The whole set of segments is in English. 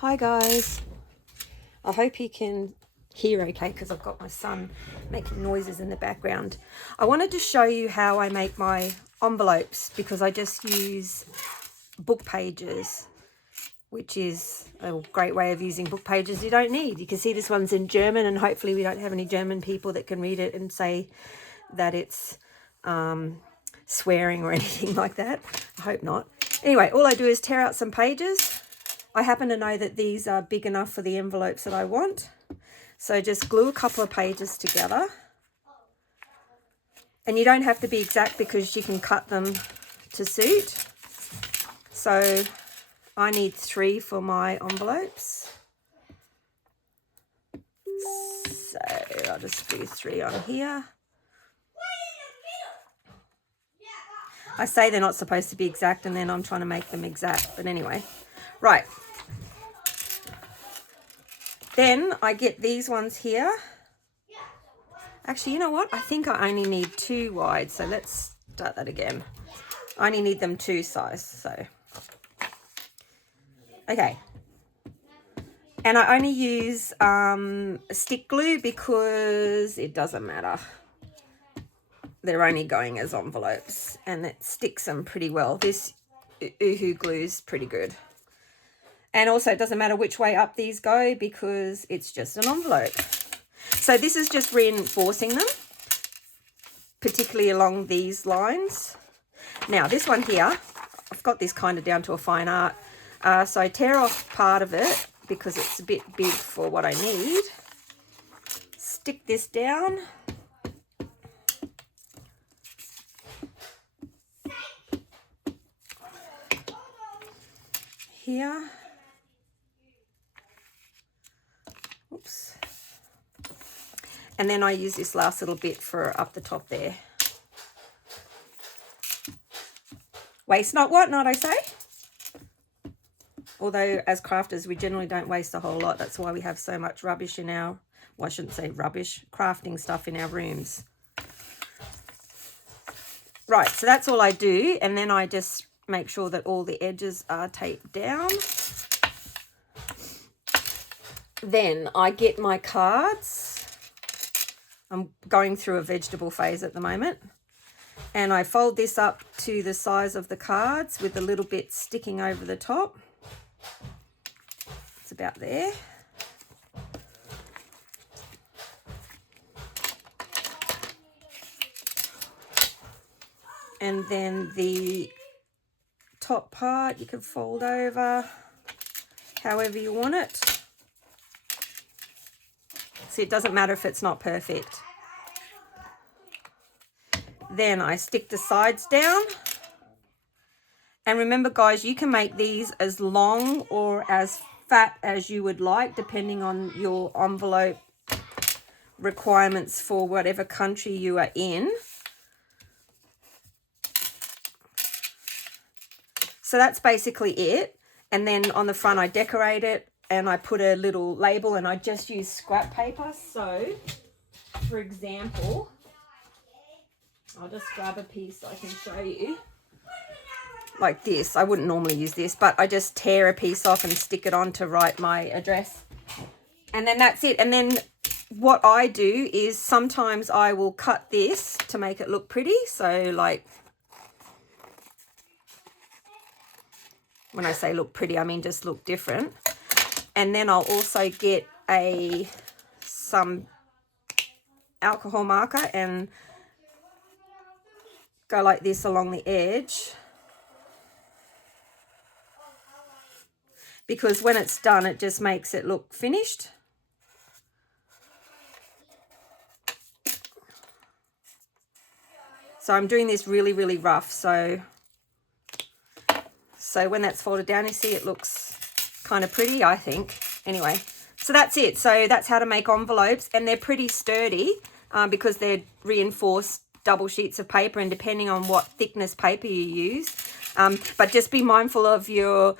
Hi guys, I hope you can hear okay because I've got my son making noises in the background. I wanted to show you how I make my envelopes because I just use book pages, which is a great way of using book pages you don't need. You can see this one's in German, and hopefully we don't have any German people that can read it and say that it's swearing or anything like that. I hope not. Anyway, all I do is tear out some pages. I happen to know that these are big enough for the envelopes that I want. So just glue a couple of pages together. And you don't have to be exact because you can cut them to suit. So I need 3 for my envelopes. So I'll just do 3 on here. I say they're not supposed to be exact and then I'm trying to make them exact. But anyway, right. Then I get these ones here. Actually, you know what? I think I only need 2 wide. So let's start that again. I only need them 2 size. So, okay. And I only use stick glue because it doesn't matter. They're only going as envelopes and it sticks them pretty well. This Uhu glue is pretty good. And also it doesn't matter which way up these go because it's just an envelope. So this is just reinforcing them, particularly along these lines. Now this one here, I've got this kind of down to a fine art. So I tear off part of it because it's a bit big for what I need. Stick this down. Here. Oops. And then I use this last little bit for up the top there. Waste not, what not, I say? Although as crafters, we generally don't waste a whole lot. That's why we have so much rubbish in our, well, I shouldn't say rubbish, crafting stuff in our rooms. Right, so that's all I do. And then I just make sure that all the edges are taped down. Then I get my cards. I'm going through a vegetable phase at the moment. And I fold this up to the size of the cards with a little bit sticking over the top. It's about there. And then the top part you can fold over however you want it. See, it doesn't matter if it's not perfect. Then I stick the sides down. And remember, guys, you can make these as long or as fat as you would like, depending on your envelope requirements for whatever country you are in. So that's basically it. And then on the front, I decorate it and I put a little label and I just use scrap paper. So, for example, I'll just grab a piece so I can show you. Like this. I wouldn't normally use this, but I just tear a piece off and stick it on to write my address. And then that's it. And then what I do is sometimes I will cut this to make it look pretty. So like, when I say look pretty, I mean just look different. And then I'll also get some alcohol marker and go like this along the edge. Because when it's done, it just makes it look finished. So I'm doing this really, really rough. So when that's folded down, you see it looks kind of pretty, I think. Anyway, so that's it. So that's how to make envelopes. And they're pretty sturdy because they're reinforced double sheets of paper, and depending on what thickness paper you use. But just be mindful of your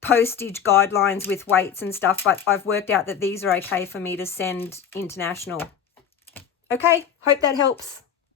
postage guidelines with weights and stuff, but I've worked out that these are okay for me to send international. Okay, hope that helps.